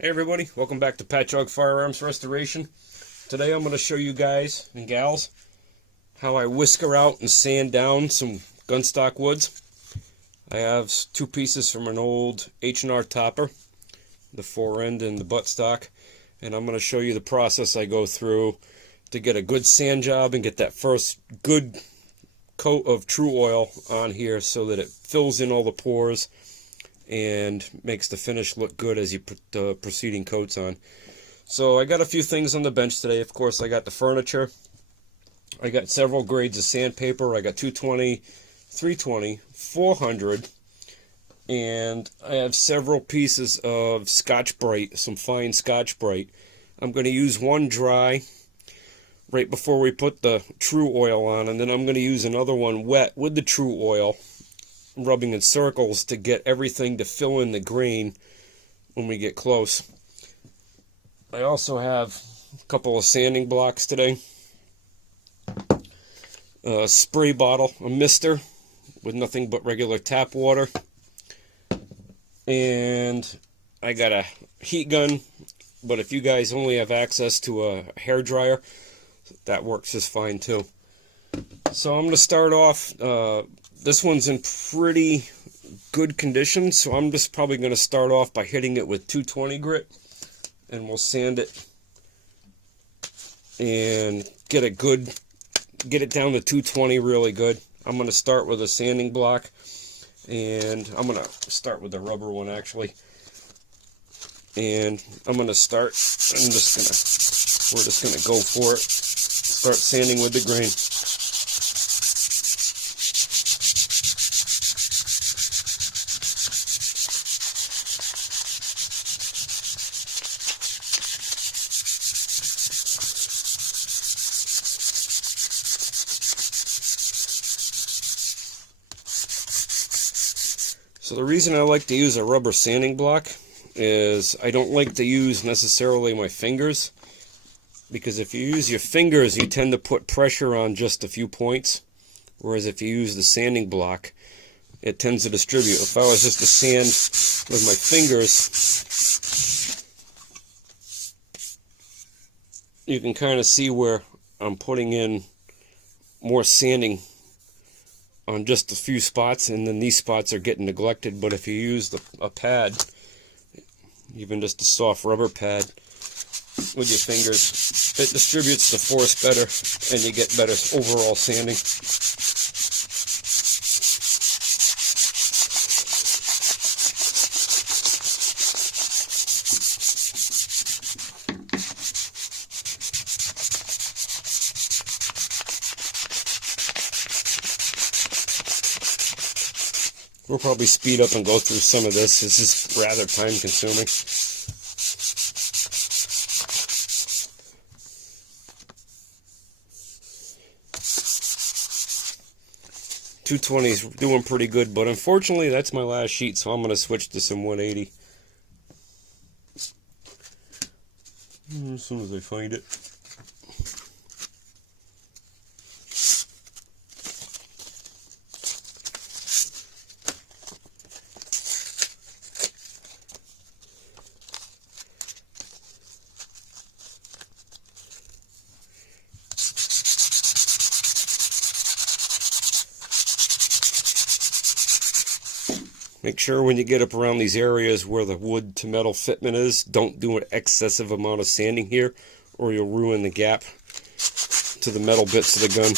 Hey everybody, welcome back to Patchogue Firearms Restoration. Today I'm going to show you guys and gals how I whisker out and sand down some gunstock woods. I have two pieces from an old H&R Topper, the fore end and the buttstock, and I'm going to show you the process I go through to get a good sand job and get that first good coat of Truoil on here so that it fills in all the pores and makes the finish look good as you put the preceding coats on. So I got a few things on the bench today. Of course, I got the furniture. I got several grades of sandpaper. I got 220, 320, 400, and I have several pieces of Scotch-Brite, some fine Scotch-Brite. I'm going to use one dry right before we put the Truoil on, and then I'm going to use another one wet with the Truoil, rubbing in circles to get everything to fill in the grain when we get close. I also have a couple of sanding blocks today, a spray bottle, a mister with nothing but regular tap water, and I got a heat gun, but if you guys only have access to a hair dryer, that works just fine too. So I'm going to start off. This one's in pretty good condition, so I'm just probably going to start off by hitting it with 220 grit, and we'll sand it and get it down to 220 really good. I'm going to start with a sanding block, and I'm going to start with the rubber one actually. And we're just going to go for it. Start sanding with the grain. So the reason I like to use a rubber sanding block is I don't like to use necessarily my fingers, because if you use your fingers you tend to put pressure on just a few points, whereas if you use the sanding block it tends to distribute. If I was just to sand with my fingers, you can kind of see where I'm putting in more sanding on just a few spots, and then these spots are getting neglected. But if you use a pad, even just a soft rubber pad with your fingers, it distributes the force better and you get better overall sanding. We'll probably speed up and go through some of this. This is rather time consuming. 220 is doing pretty good, but unfortunately that's my last sheet, so I'm going to switch to some 180. As soon as I find it. Make sure when you get up around these areas where the wood to metal fitment is, don't do an excessive amount of sanding here, or you'll ruin the gap to the metal bits of the gun.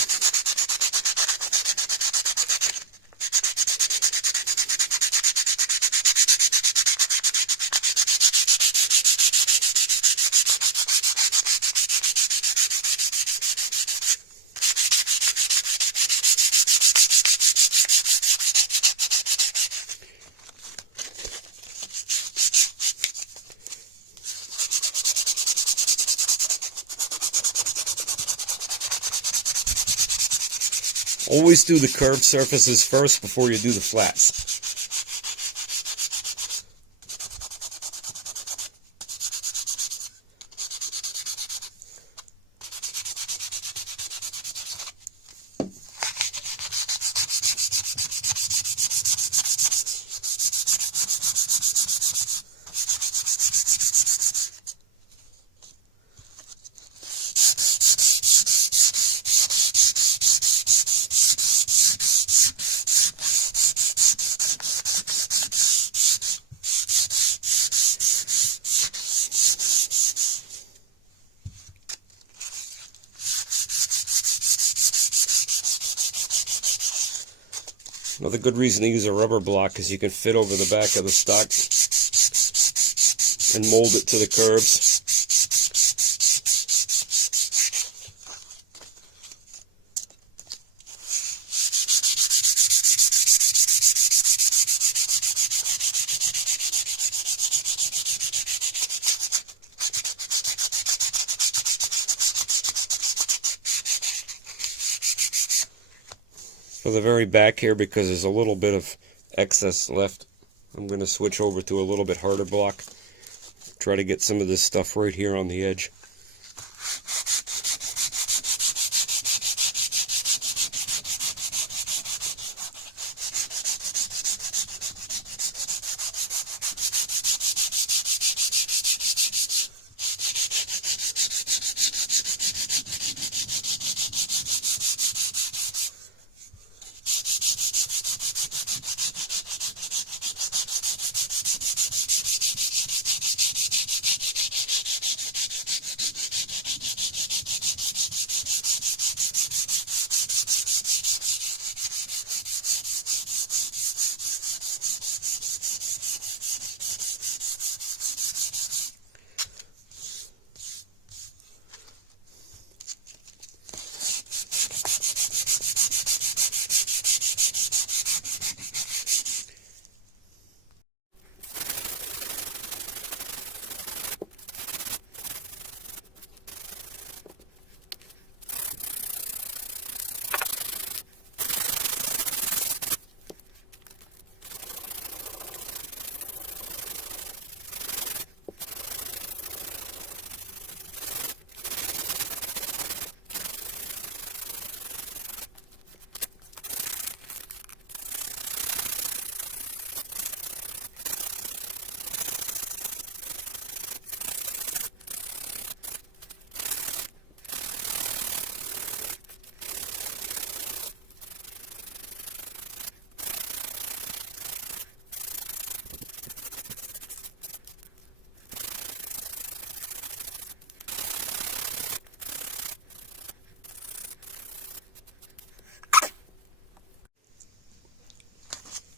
Always do the curved surfaces first before you do the flats. Another good reason to use a rubber block is you can fit over the back of the stock and mold it to the curves. For the very back here, because there's a little bit of excess left, I'm going to switch over to a little bit harder block. Try to get some of this stuff right here on the edge.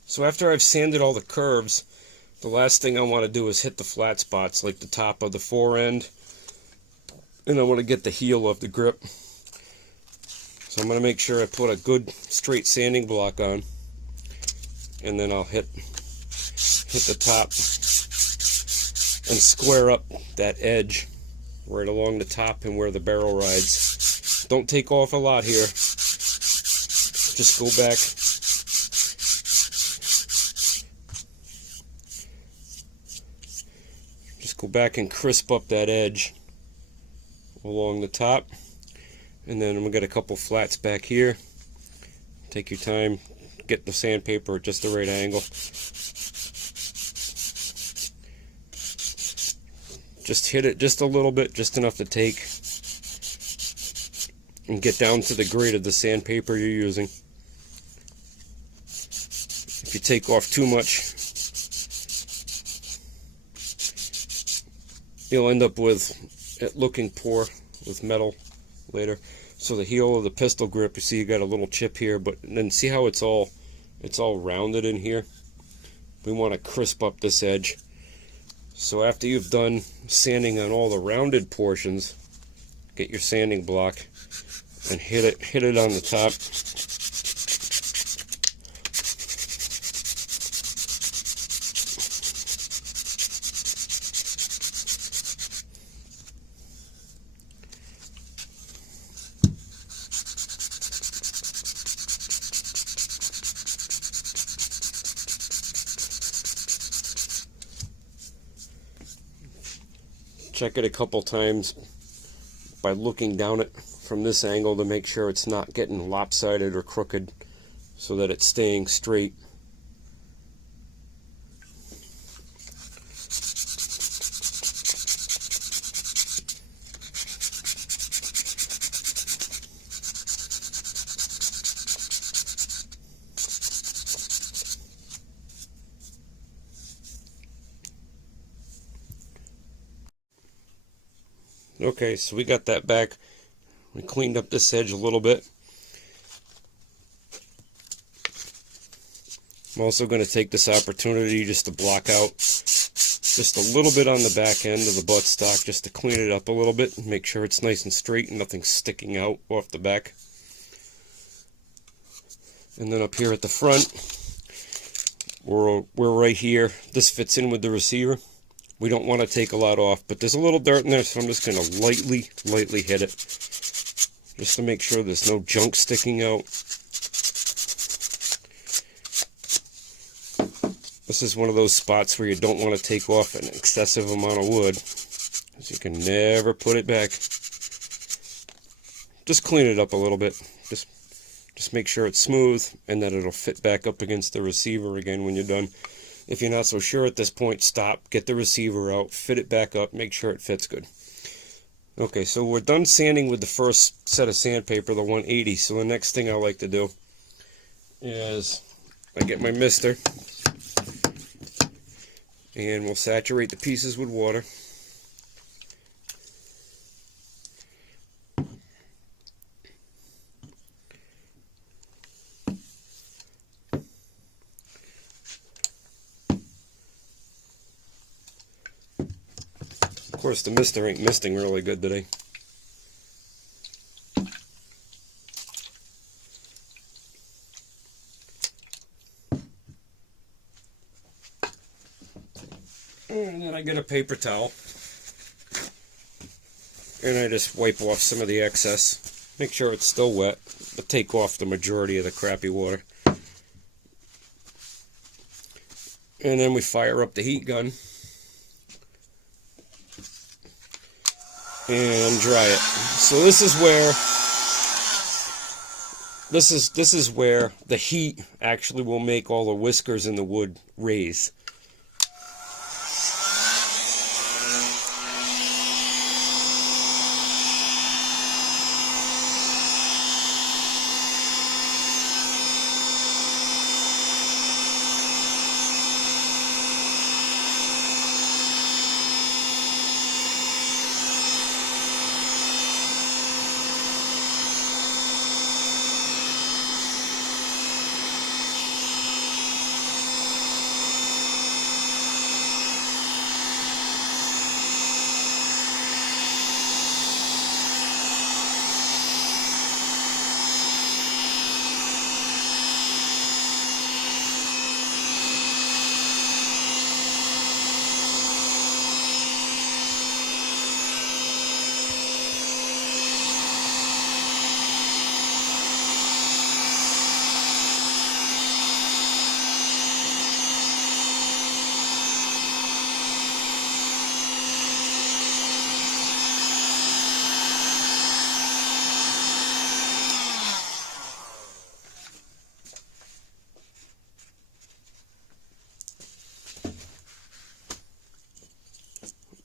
So after I've sanded all the curves, the last thing I want to do is hit the flat spots, like the top of the fore end, and I want to get the heel of the grip. So I'm going to make sure I put a good straight sanding block on, and then I'll hit the top and square up that edge right along the top and where the barrel rides. Don't take off a lot here. Just go back. Go back and crisp up that edge along the top, and then I'm going to get a couple flats back here. Take your time, get the sandpaper at just the right angle. Just hit it just a little bit, just enough to take, and get down to the grade of the sandpaper you're using. If you take off too much, you'll end up with it looking poor with metal later. So the heel of the pistol grip, you see you got a little chip here, but then see how it's all rounded in here? We want to crisp up this edge. So after you've done sanding on all the rounded portions, get your sanding block and hit it on the top. Check it a couple times by looking down it from this angle to make sure it's not getting lopsided or crooked, so that it's staying straight. Okay, so we got that back. We cleaned up this edge a little bit. I'm also going to take this opportunity just to block out just a little bit on the back end of the buttstock, just to clean it up a little bit and make sure it's nice and straight and nothing's sticking out off the back. And then up here at the front, we're right here. This fits in with the receiver. We don't want to take a lot off, but there's a little dirt in there, so I'm just going to lightly hit it, just to make sure there's no junk sticking out. This is one of those spots where you don't want to take off an excessive amount of wood, because you can never put it back. Just clean it up a little bit. Just make sure it's smooth and that it'll fit back up against the receiver again when you're done. If you're not so sure at this point, stop, get the receiver out, fit it back up, make sure it fits good. Okay, so we're done sanding with the first set of sandpaper, the 180. So the next thing I like to do is I get my mister, and we'll saturate the pieces with water. Of course, the mister ain't misting really good today. And then I get a paper towel, and I just wipe off some of the excess. Make sure it's still wet, but take off the majority of the crappy water. And then we fire up the heat gun and dry it. So this is where the heat actually will make all the whiskers in the wood raise.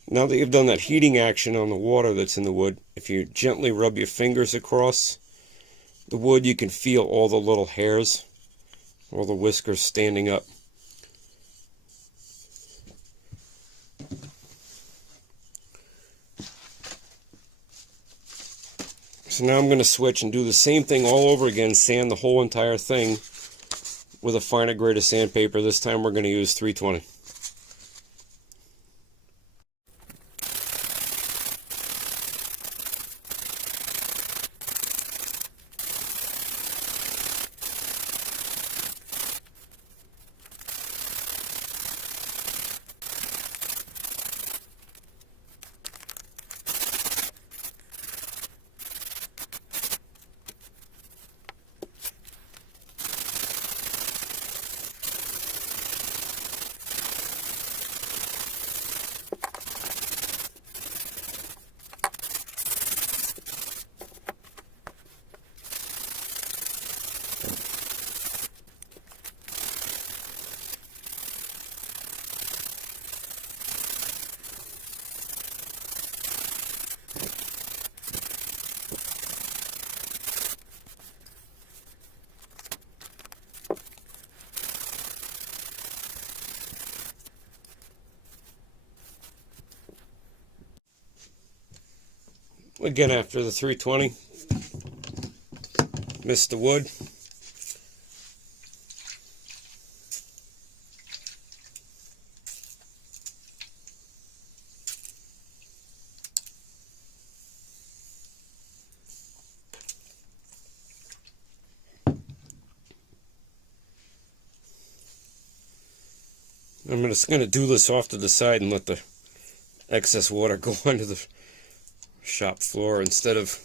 Now that you've done that heating action on the water that's in the wood, if you gently rub your fingers across the wood, you can feel all the little hairs, all the whiskers standing up. So now I'm going to switch and do the same thing all over again, sand the whole entire thing with a finer grade of sandpaper. This time we're going to use 320. Again, after the 320, mist the wood. I'm just going to do this off to the side and let the excess water go onto the shop floor instead of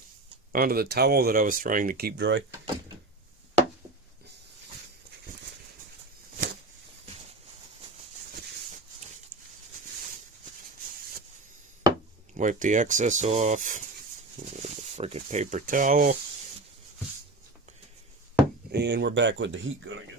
onto the towel that I was trying to keep dry. Wipe the excess off with the frickin' paper towel. And we're back with the heat gun again.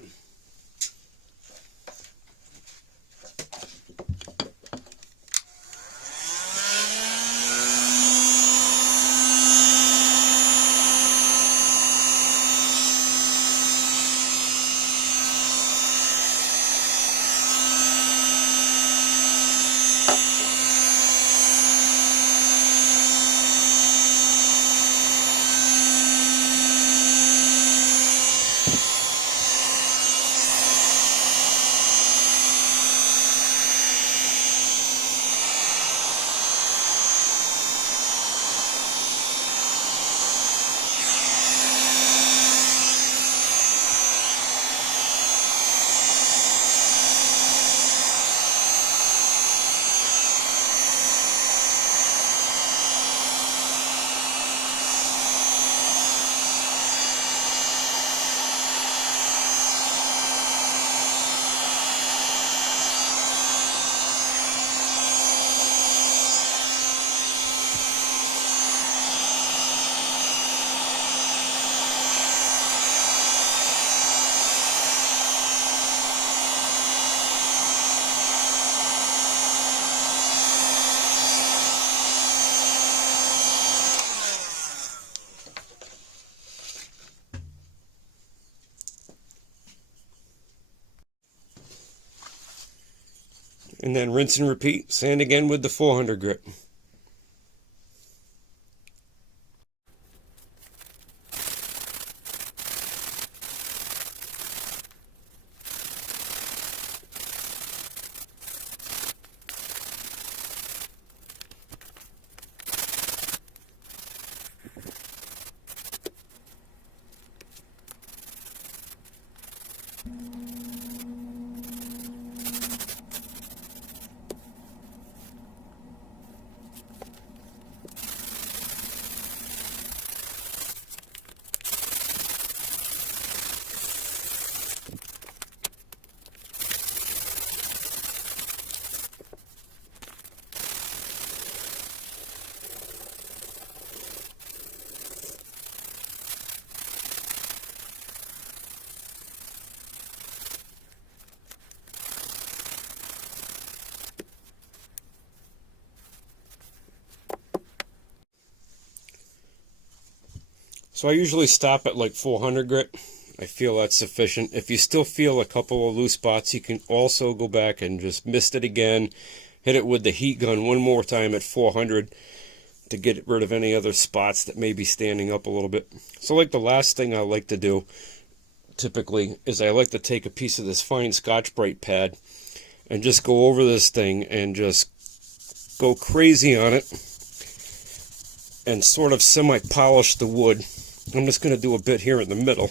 And then rinse and repeat. Sand again with the 400 grit. So I usually stop at like 400 grit. I feel that's sufficient. If you still feel a couple of loose spots, you can also go back and just mist it again. Hit it with the heat gun one more time at 400 to get rid of any other spots that may be standing up a little bit. So like the last thing I like to do typically is I like to take a piece of this fine Scotch-Brite pad and just go over this thing and just go crazy on it and sort of semi-polish the wood. I'm just going to do a bit here in the middle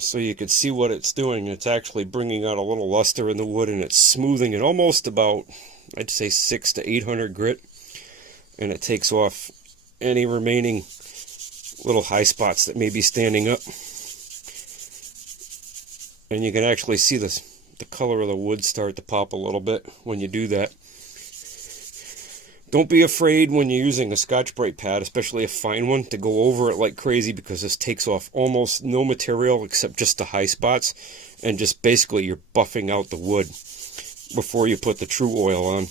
so you can see what it's doing. It's actually bringing out a little luster in the wood, and it's smoothing it almost about, I'd say, 600 to 800 grit, and it takes off any remaining little high spots that may be standing up. And you can actually see the color of the wood start to pop a little bit when you do that. Don't be afraid when you're using a Scotch-Brite pad, especially a fine one, to go over it like crazy, because this takes off almost no material except just the high spots, and just basically you're buffing out the wood before you put the Truoil on.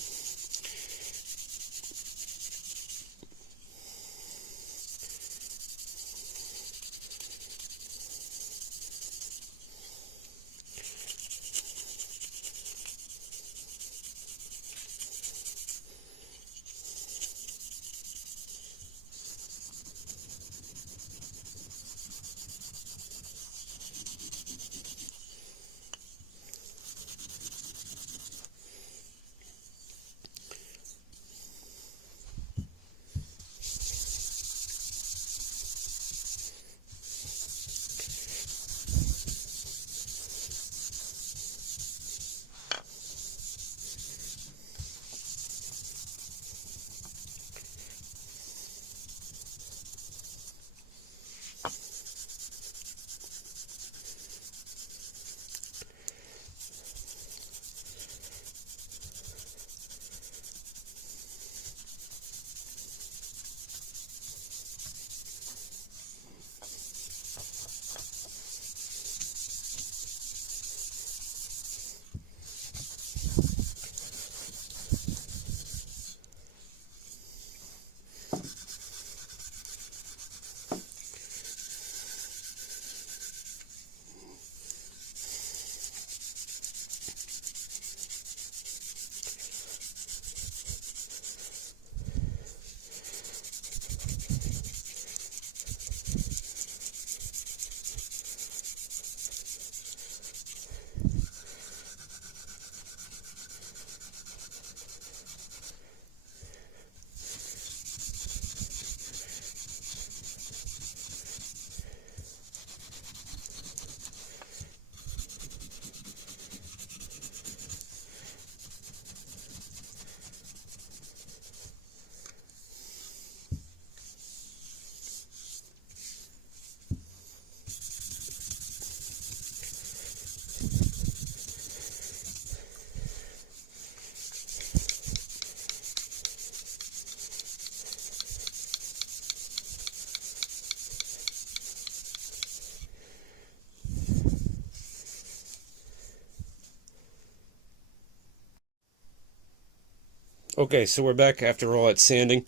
Okay, so we're back after all that sanding.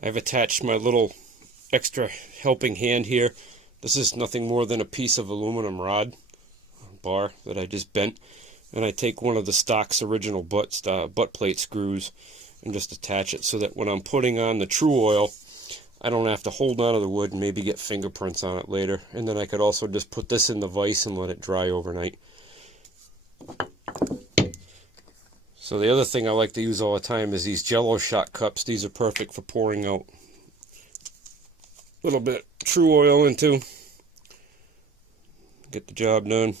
I've attached my little extra helping hand here. This is nothing more than a piece of aluminum rod bar that I just bent, and I take one of the stock's original butt plate screws and just attach it so that when I'm putting on the Truoil, I don't have to hold on to the wood and maybe get fingerprints on it later. And then I could also just put this in the vise and let it dry overnight. So the other thing I like to use all the time is these Jello shot cups. These are perfect for pouring out a little bit of Truoil into. Get the job done.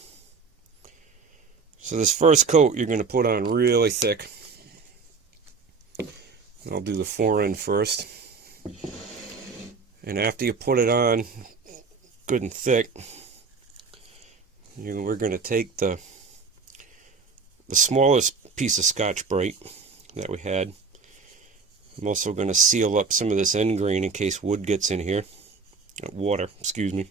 So this first coat you're going to put on really thick. I'll do the forend first. And after you put it on good and thick, we're going to take the smallest piece of Scotch-Brite that we had. I'm also going to seal up some of this end grain in case wood gets in here. Water, excuse me.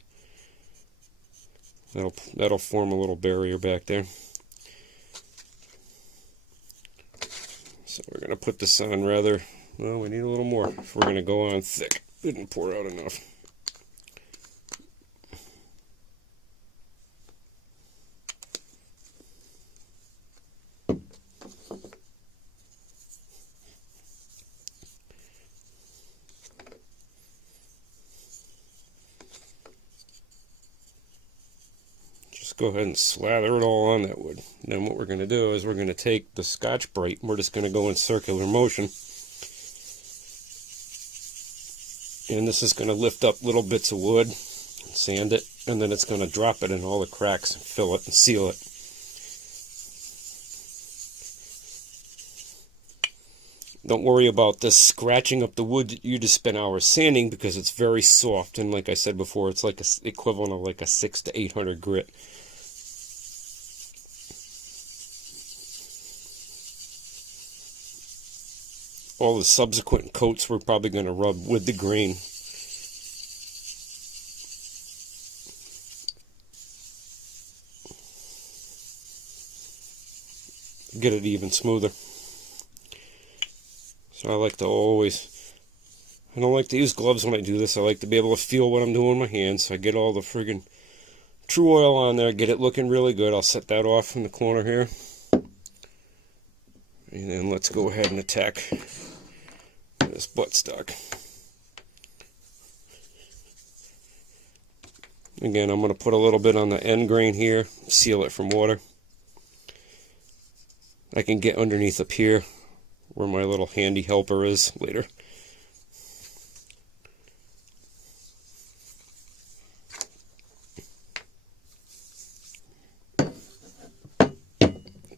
That'll form a little barrier back there. So we're going to put this on rather, well, we need a little more if we're going to go on thick. Didn't pour out enough. Go ahead and slather it all on that wood. And then what we're going to do is we're going to take the Scotch-Brite and we're just going to go in circular motion. And this is going to lift up little bits of wood, and sand it, and then it's going to drop it in all the cracks and fill it and seal it. Don't worry about this scratching up the wood that you just spent hours sanding because it's very soft. And like I said before, it's like the equivalent of like a 600 to 800 grit. All the subsequent coats we're probably going to rub with the grain. Get it even smoother. So I like to I don't like to use gloves when I do this. I like to be able to feel what I'm doing with my hands. So I get all the friggin' Truoil on there, get it looking really good. I'll set that off in the corner here. And then let's go ahead and attack this buttstock. Again, I'm going to put a little bit on the end grain here, seal it from water. I can get underneath up here where my little handy helper is later.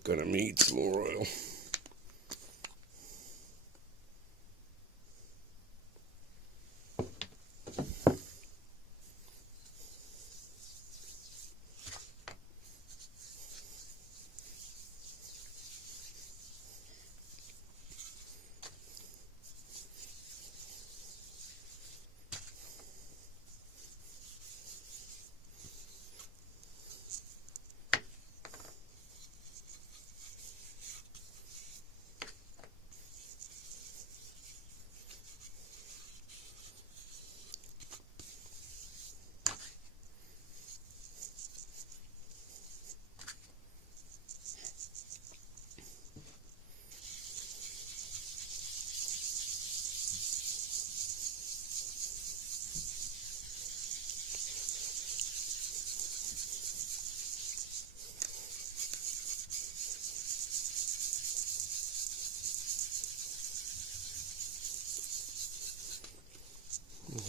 Gonna need some more oil.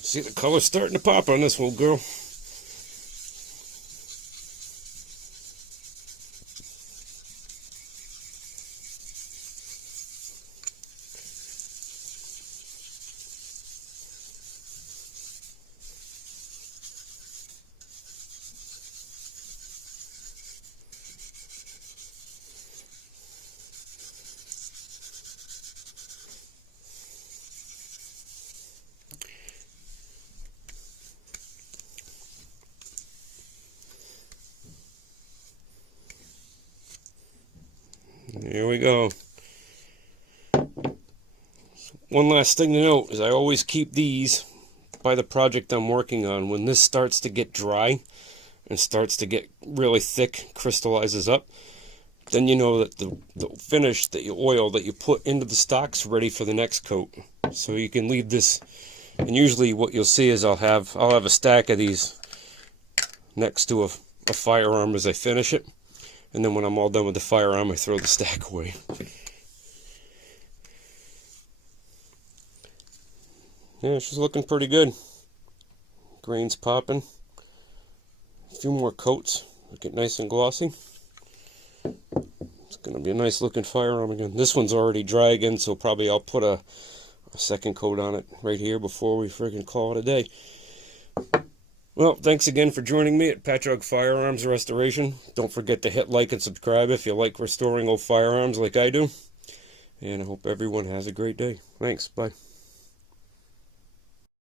See the color starting to pop on this little girl. Here we go. one last thing to note is I always keep these by the project I'm working on. When this starts to get dry and starts to get really thick, crystallizes up, then you know that the finish, the oil that you put into the stock's ready for the next coat. So you can leave this, and usually what you'll see is I'll have a stack of these next to a firearm as I finish it, and then when I'm all done with the firearm, I throw the stack away. Yeah, she's looking pretty good. Grain's popping. A few more coats, make it nice and glossy. It's going to be a nice looking firearm again. This one's already dry again, so probably I'll put a second coat on it right here before we friggin' call it a day. Well, thanks again for joining me at Patchogue Firearms Restoration. Don't forget to hit like and subscribe if you like restoring old firearms like I do. And I hope everyone has a great day. Thanks. Bye.